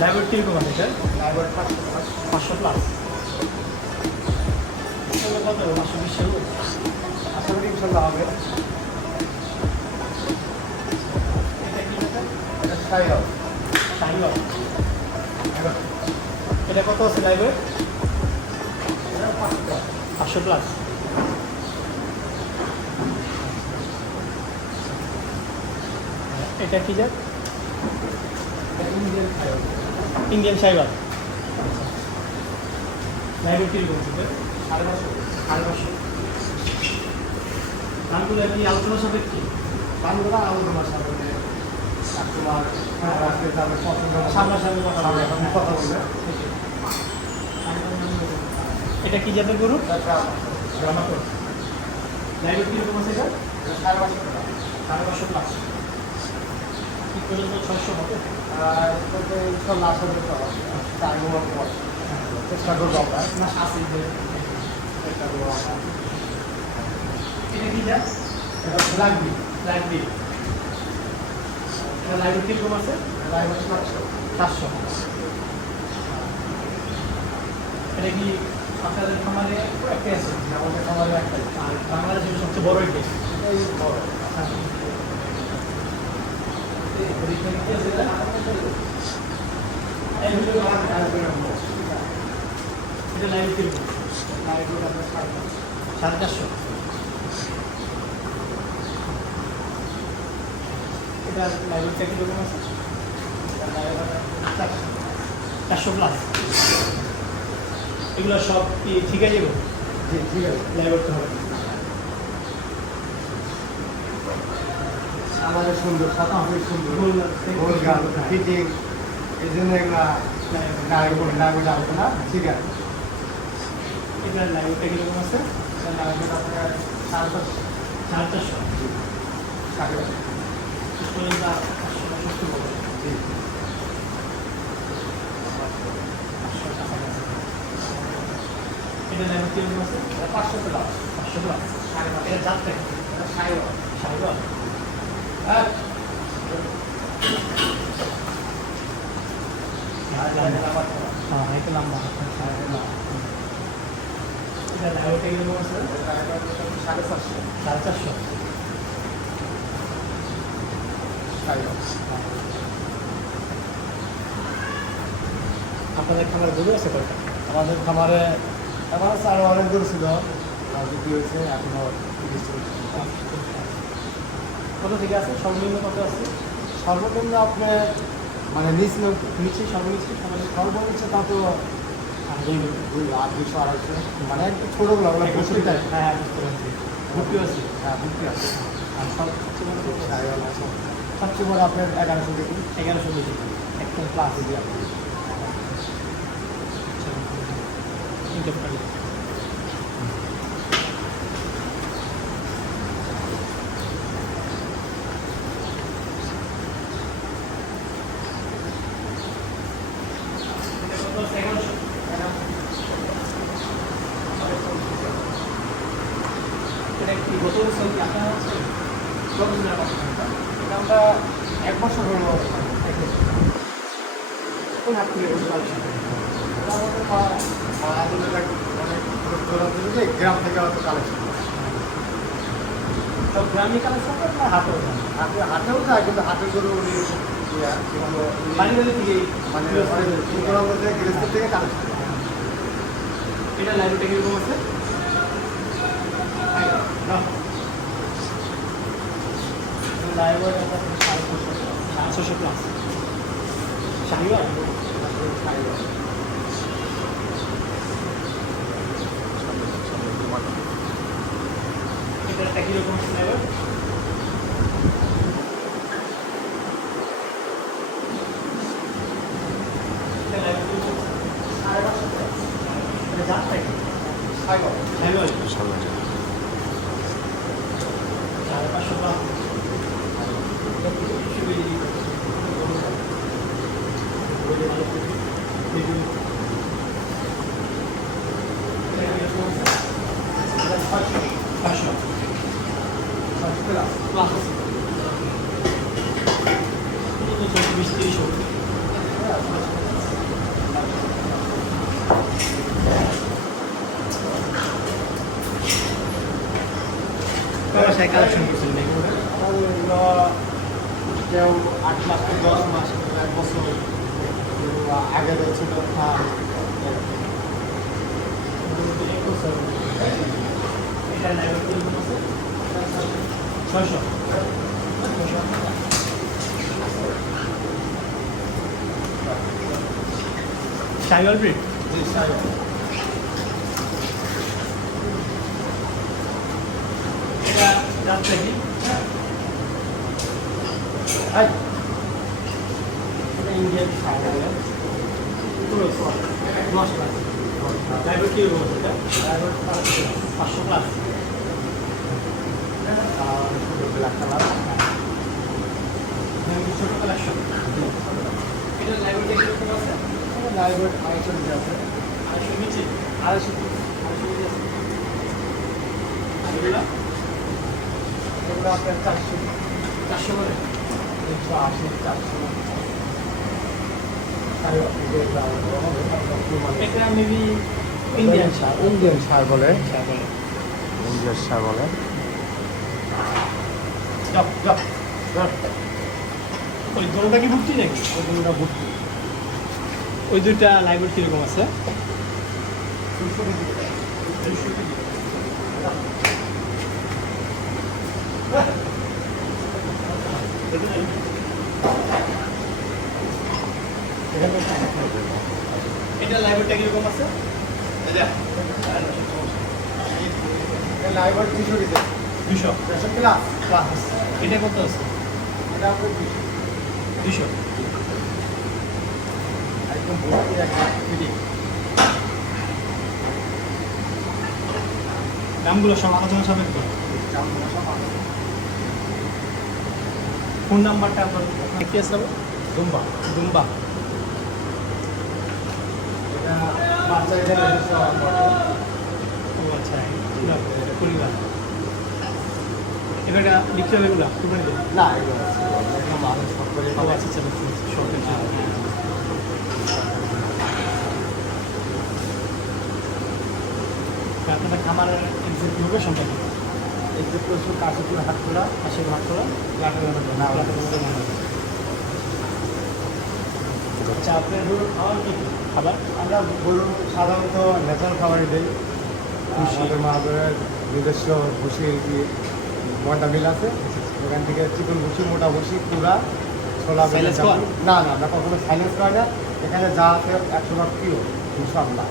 Library কিরকম আছে sir? Library 500 plus. কত 520 এর? আশা করি ইনশাল্লাহ হবে। এটা কি স্যার? এটা সাইল শাহিওয়াল। এটা কত আছে লাইব্রেরি? 500 প্লাস। এটা কি জাত? ইন্ডিয়ান শাহিওয়াল। লাইব্রেরি কিরকম আছে স্যার? 550। দামগুলো কি আলোচনা সাপেক্ষে? বাংলা আলোচনার সামনে কাস্টমার রাখতে তাদের পছন্দ সামনাসামনি কথা বলে। কথা বলবে। এটা কি জাতের গরু? গ্রামাকর। লাইব্রেরি কিরকম আছে এটা? 550 প্লাস। কি পর্যন্ত 600 হবে? ইনশাল্লাহ আশা করি তো হবে। চেষ্টা করবো আমরা। না আছে। চেষ্টা করবো আমরা। এটা কি জাত? এটা লাগবে লাগবে। এটা লাইব্রেরি কিরকম আছে? লাইব্রেরি 400। এটা কি আপনাদের খামারে একটাই আছে? আমাদের খাবারে একটাই। আর বাংলাদেশের সবচেয়ে বড় এটাই। এই বড়। এটা লাইব্রেরি কিরকম? 450। এটা লাইব্রেরিটা কিরকম আছে? 400 প্লাস। এগুলো সব কি ঠিক আছে গো? জি ঠিক আছে। লাইব্রেরি হবে। আমাদের সুন্দর সাথে অনেক সুন্দর গোল গান ফিটিং এই জন্য এগুলা লাইব্রেরি যাবো না ঠিক আছে। এটা লাইব্রেরিটা কিরকম আছে? লাইব্রেরি আপনার 450। কাটে পর্যন্ত 550 বলে। জি এটা লাইব্রেরি কিরকম আছে? 500 প্লাস 500 প্লাস। এটা জাতটা কি? শাহিওয়াল। হ্যাঁ হ্যাঁ এটা লম্বা। এটা লাইব্রেরিটা কিরকম আছে? 450 450। আপনাদের খাবার গরু আছে কয়টা? আমাদের খামারে এখন আছে আরো অনেক দূর ছিল আর বিক্রি হয়েছে এখনো কত থেকে আছে? সর্বনিম্ন কত আছে? সর্বনিম্ন আপনার মানে নিচে সর্বনিচ্চ সর্বনিচ্চ তা তো 200-250 মানে একটু ছোটোগুলো ওগুলো বসে টাইপ হ্যাঁ হ্যাঁ বুঝতে পারছি। ভর্তি আছে। হ্যাঁ বিক্রি আছে আর সবচেয়ে বড় কত? সবচেয়ে বড় আপনার 1100 দেখুন 1100 বেশি। একদম প্লাস দিয়ে আপনি। এটা কি গত বছর কি আপনার হচ্ছে? কত দিন আগে? এটা আমরা 1 বছর হলো কোন হাত থেকে বসে পাচ্ছি? গ্রাম থেকে হয়তো কালেকশন সব গ্রামীণ কালেকশন করে না হাটও? হাটেও যায় কিন্তু হাটের গরু উনি বাড়ি থেকে মানে গৃহস্থ থেকে কালেকশন এটা লাইব্রেরিটা কিরকম আছে? Library 500 plus. শাহিওয়াল। এটা কিরকম আছে লাইব্রেরি? এটা জাতটা কি? শাহিওয়াল। 500 প্লাস। প্লাস আছে। 20-30 হবে। বাসায় কালেকশন করছিলেন এগুলো? আমাদের এগুলো কেউ 8 মাস থেকে 10 মাস, কেউ 1 বছর, কেউ আগে ছিল এটা লাইভ কিরকম আছে? 600 শাইওয়াল ব্রিড। এটা জাতটা কি? ইন্ডিয়ান সাইকেল পুরো 10 লাখ। লাইভ কিরকম আছে এটা? 500 প্লাস। ব্ল্যাক কালার ছোট কালেকশন। এটা লাইভ কিরকম আছে? লাইভের 250 আছে, 250 নিচে। 250 250 আছে। আর এগুলা এগুলো আপনার 400 400 করে। 180 400 এটা মেবি ইন্ডিয়ান শার্ট। ইন্ডিয়ান সার বলে, শার্ট বলে। ইন্ডিয়ান সার বলে। যাও যাও ওই দোলটা কি ভর্তি নাকি? ওগুলো ভর্তি ওই দুইটা লাইব্রেরি কিরকম আছে? 200 কেজি। 200 কেজি। এটা লাইব্রেরিটা কিরকম আছে? লাইভার 200 কেজি, 200 200 প্লাস প্লাস। এটা কত আছে? এটা আপনার 200 একদম ভর্তি একটা কেজি। দামগুলো সব আলোচনা সাপেক্ষ। ফোন নাম্বারটা আপনার কি আছে? দুম্বা দুম্বা। এটা বাচ্চা এটা ও আচ্ছা, এটা পরিবার। এবার এটা লিখতে হবে এগুলো কুরবানি দেবে? না এগুলো একদম মানুষ সব করে ও আচ্ছা আচ্ছা, শর্টের জন্য। আপনাদের খামারের এক্সাক্ট লোকেশনটা কি? এক্সেপ্ট করছো কাশীপুর হাটখোলা, পাশে ভাগ করা না আচ্ছা, আপনার হলো খাওয়ার কি কি? খাবার আমরা বলুন সাধারণত ন্যাচারাল খাবারই দিই। আমাদের মাহাবরের নিজস্ব ভুসি ময়দা মিল আছে, ওখান থেকে চিকন ভুসি, মোটা ভুসি, কুড়া, ছোলা Silence করা? না না আমরা কখনো সাইলেন্স করি না। এখানে যা আছে 100% পিওর ইনশাআল্লাহ।